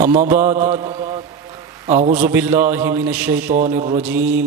अम्मा बाद अऊज़ु बिल्लाहि मिनश्शैतानिर्रजीम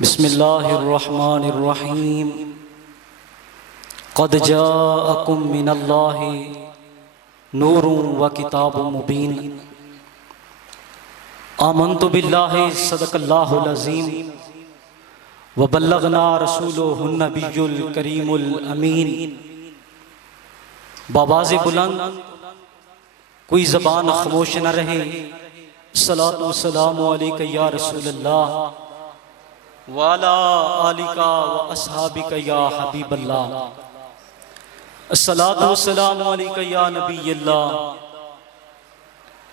बिस्मिल्लाहिर्रहमानिर्रहीम क़द जाअकुम मिनल्लाहि नूरुन व किताबुम मुबीन आमन्तु बिल्लाहि सदक़ल्लाहुल अज़ीम व बल्लगना रसूलुहुन नबियुल करीमुल अमीन। बावाज़े बुलंद कोई ज़बान खामोश न रहे। सलातु वस्सलामु अलैका या रसूलल्लाह वाला आलिका व अस्हाबिका या हबीबल्लाह। अस्सलातु वस्सलामु अलैका या नबीयल्लाह।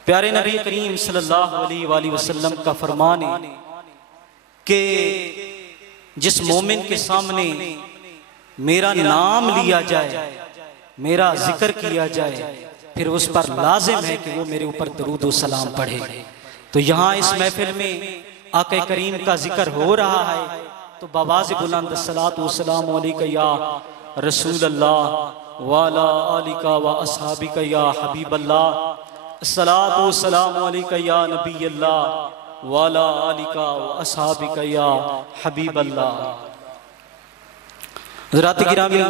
प्यारे नबी करीम सल्लल्लाहु अलैहि वसल्लम का फरमान है कि जिस मोमिन के सामने मेरा नाम लिया जाए, मेरा जिक्र किया जाए, फिर उस पर लाजिम है कि वो मेरे ऊपर दरूद व सलाम पढ़े। तो यहाँ इस महफिल में आक़ा करीम का जिक्र हो रहा है, तो बावाज़े बुलंद अस्सलातु वस्सलामु अलैका या रसूलल्लाह वाला आलिका व अस्हाबिका या हबीबल्लाह। अस्सलातु वस्सलामु अलैका या नबीयल्लाह वाला आलिका व अस्हाबिका या हबीबल्लाह। हज़रात गिरामी,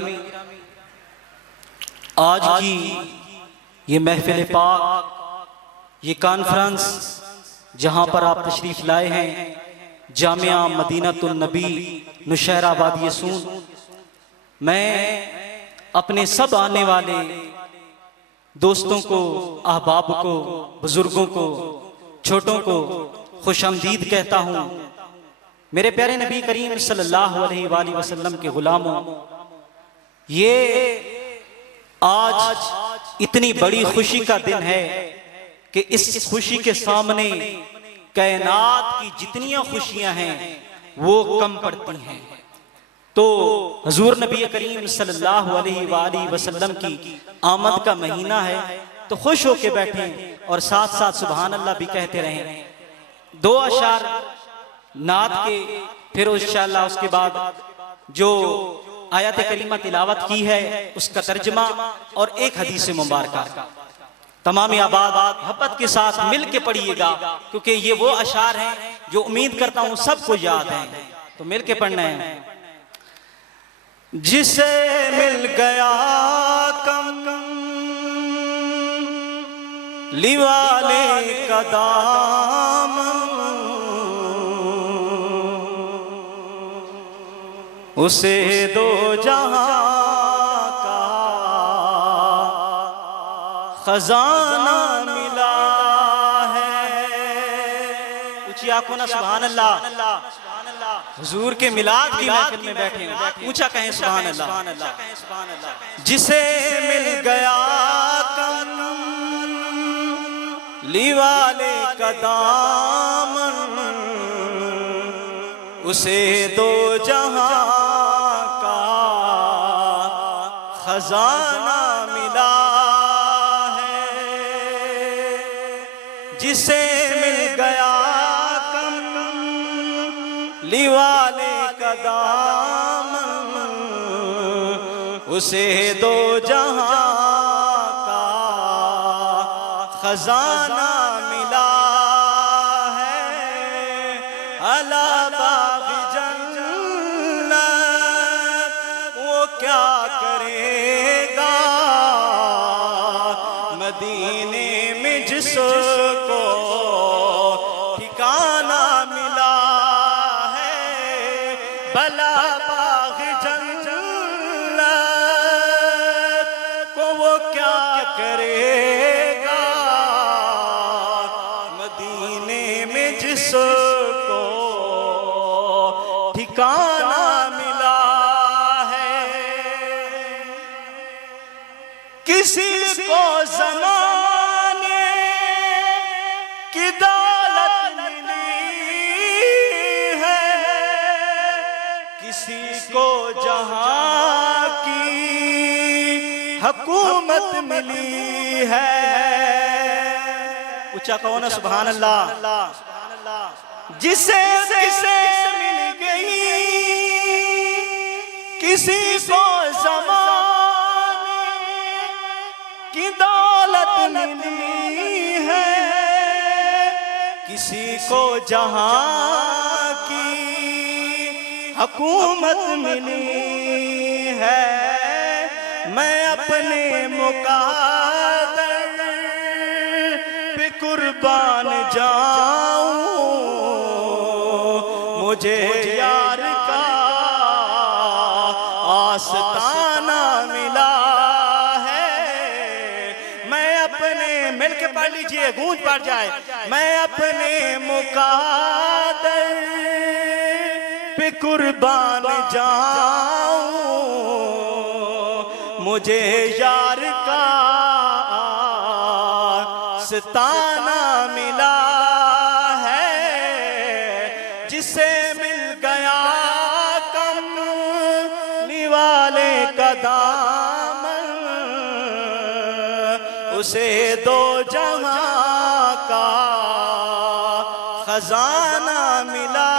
आज की ये महफिल पाक, ये कॉन्फ्रेंस जहाँ पर आप तशरीफ़ लाए हैं, जामिया मदीनतुन नबी नुशैरा वादी सून, मैं अपने सब आने वाले दोस्तों को, अहबाब को, बुजुर्गों को, छोटों को खुशामदीद कहता हूँ। मेरे प्यारे नबी करीम सल्लल्लाहु अलैहि वसल्लम के गुलामों, ये आज इतनी बड़ी खुशी का दिन है कि इस खुशी के सामने कायनात की जितनी खुशियां हैं वो कम पड़ती हैं। तो हुजूर नबी करीम सल्लल्लाहु अलैहि वसल्लम की आमद का महीना है, तो खुश होके बैठें और साथ साथ सुभान अल्लाह भी कहते रहें। दो अशार नात के, फिर इंशाअल्लाह उसके बाद जो आयत करीमा तिलावत की है उसका तर्जमा और एक हदीस मुबारक तमाम आबाद मोहब्बत के साथ मिल के पढ़िएगा, क्योंकि ये वो अशार हैं जो उम्मीद करता हूँ सबको याद हैं। तो मिल के पढ़ना है। जिसे मिल गया कमली वाले का दामन, उसे दो जहां का खजाना मिला है। ऊंची आंखों ना सुभान अल्लाह। हुजूर के मिलाद की महफिल में बैठे हैं, ऊंचा कहें सुभान अल्लाह। जिसे मिल गया कमली वाले का दामन, उसे दो जहां का खजाना मिला है। जिसे मिल गया कमली वाले का दामन, उसे दो जहां का खजाना मिला है। अला क्या करेगा मदीने में जिसको ठिकाना मिला है। भला बाग़ जन्नत को वो क्या करेगा मदीने में जिसको ठिकाना मिला। किसी को ज़माने की दौलत मिली है, किसी को जहां की हुकूमत मिली है। ऊंचा कहो ना सुभान अल्लाह। जिसे किसे मिल गई किसी को ज़माने की दौलत दौलत मिली है, किसी को जहां की हुकूमत मिली है। मैं अपने मुकादर पे कुर्बान जाऊं, मुझे यार का आस्ताना मिला है। मैं अपने, मिलके पढ़ लीजिए, गूंज पड़ जाए। मैं अपने मुकादर पे कुर्बान जाऊं, मुझे यार का आस्ताना मिला है। जिसे मिल गया कमली वाले का दामन, उसे दो जहां का खजाना मिला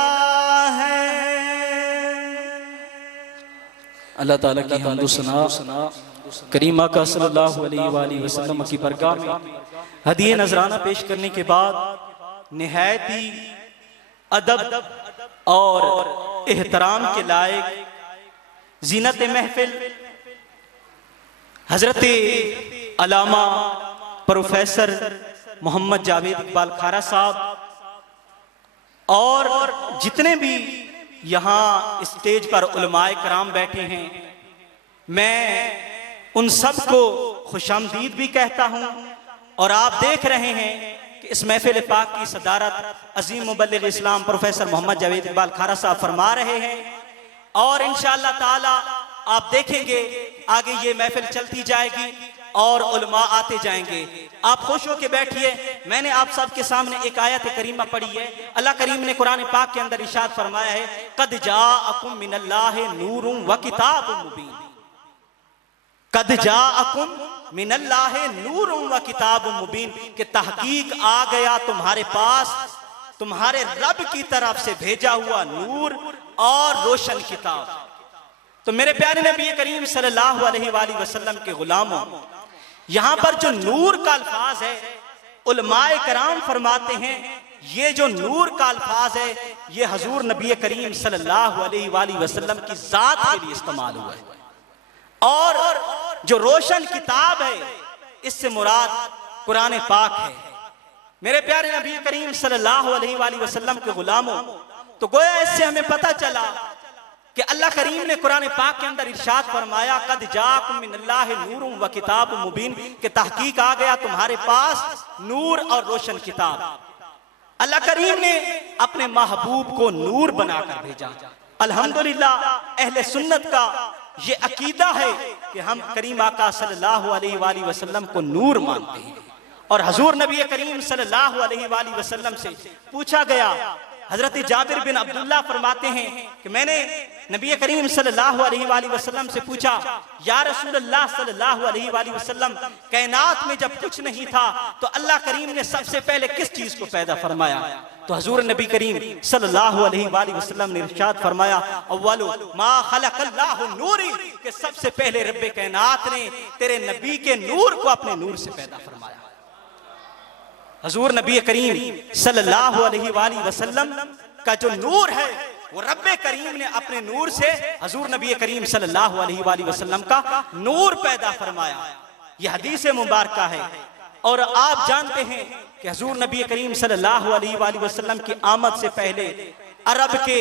है। अल्लाह ताला की हम्द सना करीमा का सल्लल्लाहु अलैहि वसल्लम की बरगाह में हदिये नजराना पेश करने के बाद निहायत ही अदब और एहतराम के लायक जीनत महफिल हजरत अल्लामा प्रोफेसर मोहम्मद जावेद इकबाल खारा साहब और जितने भी यहाँ स्टेज पर उलमाए कराम बैठे हैं, मैं उन सब को खुशामदीद भी कहता हूँ। और आप देख रहे हैं कि इस महफिल पाक की सदारत अजीम मुबल्लिग इस्लाम प्रोफेसर मोहम्मद जावेद इकबाल खारा साहब फरमा रहे हैं। और इंशाअल्लाह ताला आप देखेंगे आगे ये महफिल चलती जाएगी और उलमा आते जाएंगे। आप खुश होकर बैठिए। मैंने आप सबके सामने एक आयत करीमा पढ़ी है। अल्लाह करीम ने कुरान पाक के अंदर इरशाद फरमाया है, कद जाअकुम मिनल्लाहि नूरुम व किताबुम मुबीन। कद जाअकुम मिनल्लाहि नूरुम व किताबुम मुबीन, कि तहकीक आ गया तुम्हारे पास तुम्हारे रब की तरफ से भेजा हुआ नूर और रोशन किताब। तो मेरे प्यारे नबी करीम सल्लल्लाहु अलैहि वसल्लम के गुलामों, यहां पर जो नूर का अल्फाज है, उलमाए कराम फरमाते हैं ये जो नूर का अल्फाज है ये हजूर नबी करीम सल्लल्लाहु अलैहि वसल्लम की जात के लिए इस्तेमाल हुआ है। और जो रोशन किताब है इससे मुराद कुरान पाक है। मेरे प्यारे नबी करीम सल्लल्लाहु अलैहि वसल्लम के गुलामों, तो गोया इससे हमें पता चला कि अल्लाह करीम ने कुरान पाक के अंदर इरशाद फरमाया, कद जाअकुम मिनल्लाहि नूरुम व किताबुम मुबीन, कि तहकीक आ गया तुम्हारे पास नूर और रोशन किताब। अल्लाह करीम ने अपने महबूब को नूर बनाकर भेजा। अल्हम्दुलिल्लाह अहले सुन्नत का ये अकीदा है कि हम करीम आका सल्लल्लाहु अलैहि वसल्लम को नूर मानते हैं। और हजूर नबी करीम सल्लल्लाहु अलैहि वसल्लम से पूछा गया, हजरत जाबिर बिन अब्दुल्लाह फरमाते हैं कि मैंने नबी करीम सल्लल्लाहु अलैहि वसल्लम से पूछा, या रसूलल्लाह सल्लल्लाहु अलैहि वसल्लम, कायनात में जब कुछ नहीं था तो अल्लाह करीम ने सबसे पहले किस चीज को पैदा फरमाया? तो हजूर नबी करीम सल्लल्लाहु अलैहि वसल्लम ने इरशाद फरमाया, अव्वलु मा खलक़ल्लाहु नूरी, कि सबसे पहले रब्बे कायनात ने तेरे नबी के नूर को अपने नूर से पैदा फरमाया। हजूर नबी करीम सल्लल्लाहु अलैहि वसल्लम का जो नूर है वो रब्बे करीम ने अपने नूर से हजूर नबी करीम सल्लल्लाहु अलैहि वसल्लम का नूर पैदा फरमाया। यह हदीस मुबारक है। और आप जानते हैं कि हजूर नबी करीम सल्लल्लाहु अलैहि वसल्लम की आमद से पहले अरब के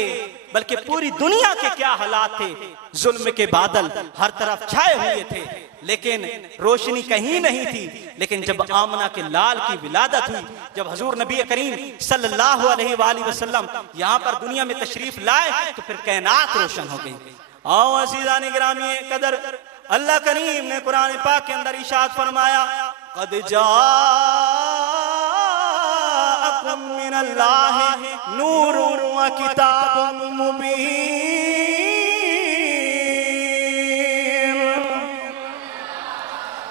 बल्कि पूरी दुनिया के क्या हालात थे। जुल्म के बादल हर तरफ छाए हुए थे, लेकिन रोशनी कहीं नहीं थी। लेकिन जब आमना के लाल की विलादत हुई, जब हजूर नबी करीम सल्लल्लाहु अलैहि वसल्लम यहाँ पर दुनिया में तशरीफ लाए, तो फिर कायनात रोशन हो गई। आओ अज़ीज़ान गिरामी कदर, अल्लाह करीम ने कुरान पाक के अंदर इरशाद फरमाया, क़द जाअकुम मिनल्लाहि नूरुन व किताबुम मुबीन।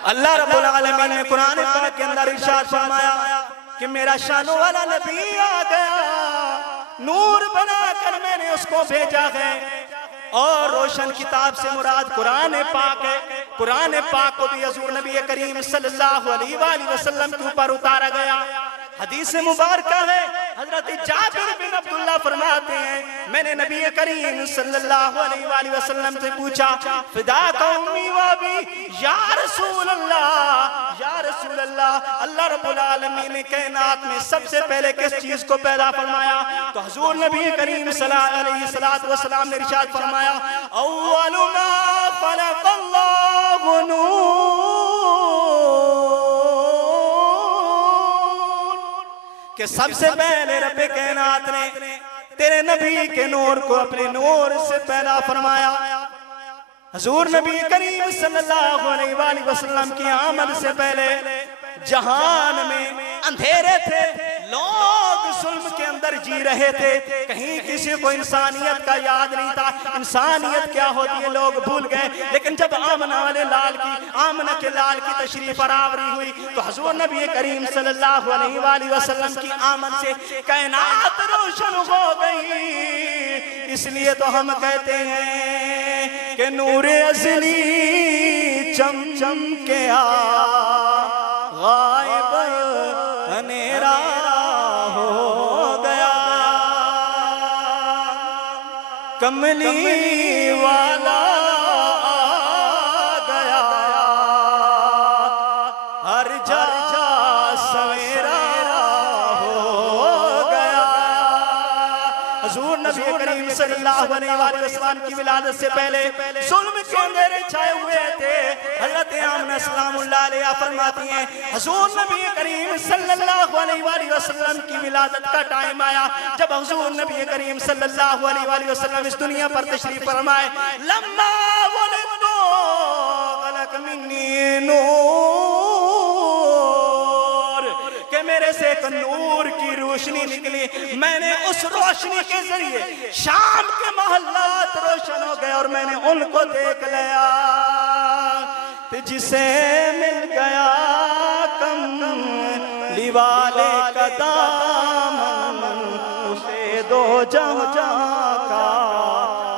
अल्लाह रब्बुल आलमीन ने कुरान पाक के अंदर इरशाद फरमाया कि मेरा शानो वाला नबी आ गया, नूर बनाकर मैंने उसको भेजा है। और रोशन किताब से मुराद कुरान पाक है। कुरान पाक को भी हुजूर नबी करीम सल्लल्लाहु अलैहि वसल्लम के ऊपर उतारा गया। हदीस मुबारक है, हजरत जाबिर बिन अब्दुल्लाह फरमाते हैं मैंने नबी करीम सल्लल्लाहु अलैहि वसल्लम से पूछा फिदा कौमी व अबी या रसूल अल्लाह, अल्लाह रब्बुल आलमीन ने कायनात में सबसे पहले किस चीज को पैदा फरमाया? तो हुजूर नबी करीम सल्लल्लाहु अलैहि वसल्लम ने इरशाद फरमाया अव्वलु मा खलक़ल्लाहु नूर, कि सबसे पहले रब्बे कायनात ने तेरे नबी के नूर को अपने नूर से पैदा फरमाया। हुजूर नबी करीम सल्लल्लाहु अलैहि वसल्लम की आमद से पहले जहान में अंधेरे थे, लोग जुल्म के अंदर जी रहे थे, कहीं किसी को इंसानियत का याद नहीं था, इंसानियत क्या होती है लोग भूल गए। लेकिन जब आमना के लाल की तशरीफ आवरी हुई तो हुजूर नबी करीम सल्लल्लाहु अलैहि वसल्लम की आमद से कायनात रोशन हो गई। इसलिए तो हम कहते हैं कि नूरे असली चम चम के आ गायब अंधेरा हो गया, कमली वाला आ गया, हर जा सवेरा हो गया। हुजूर नबी करीम सल्लल्लाहु अलैहि वसल्लम की विलादत से पहले जुल्म के अंधेरे छाए हुए थे। हज़रत आमना सलामुल्लाह अलैहा फरमाती हैं हुजूर नबी करीम सल्लल्लाहु अलैहि वसल्लम की विलादत का टाइम आया जब हुजूर नबी करीम सल्लल्लाहु अलैहि वसल्लम इस दुनिया पर तशरीफ फरमाए। लम्मा वलिदतु खलक मिन्नी नूर, के मेरे से एक नूर की रोशनी निकली, मैंने उस रोशनी के जरिए शाम के मोहल्लात रोशन हो गए और मैंने उनको देख लिया। जिसे मिल गया कमली वाले का दामन, उसे दो जहां का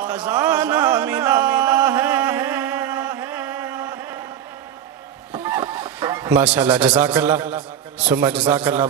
खजाना मिला है। माशाअल्लाह, जज़ाकल्लाह सुम्मा जज़ाकल्लाह।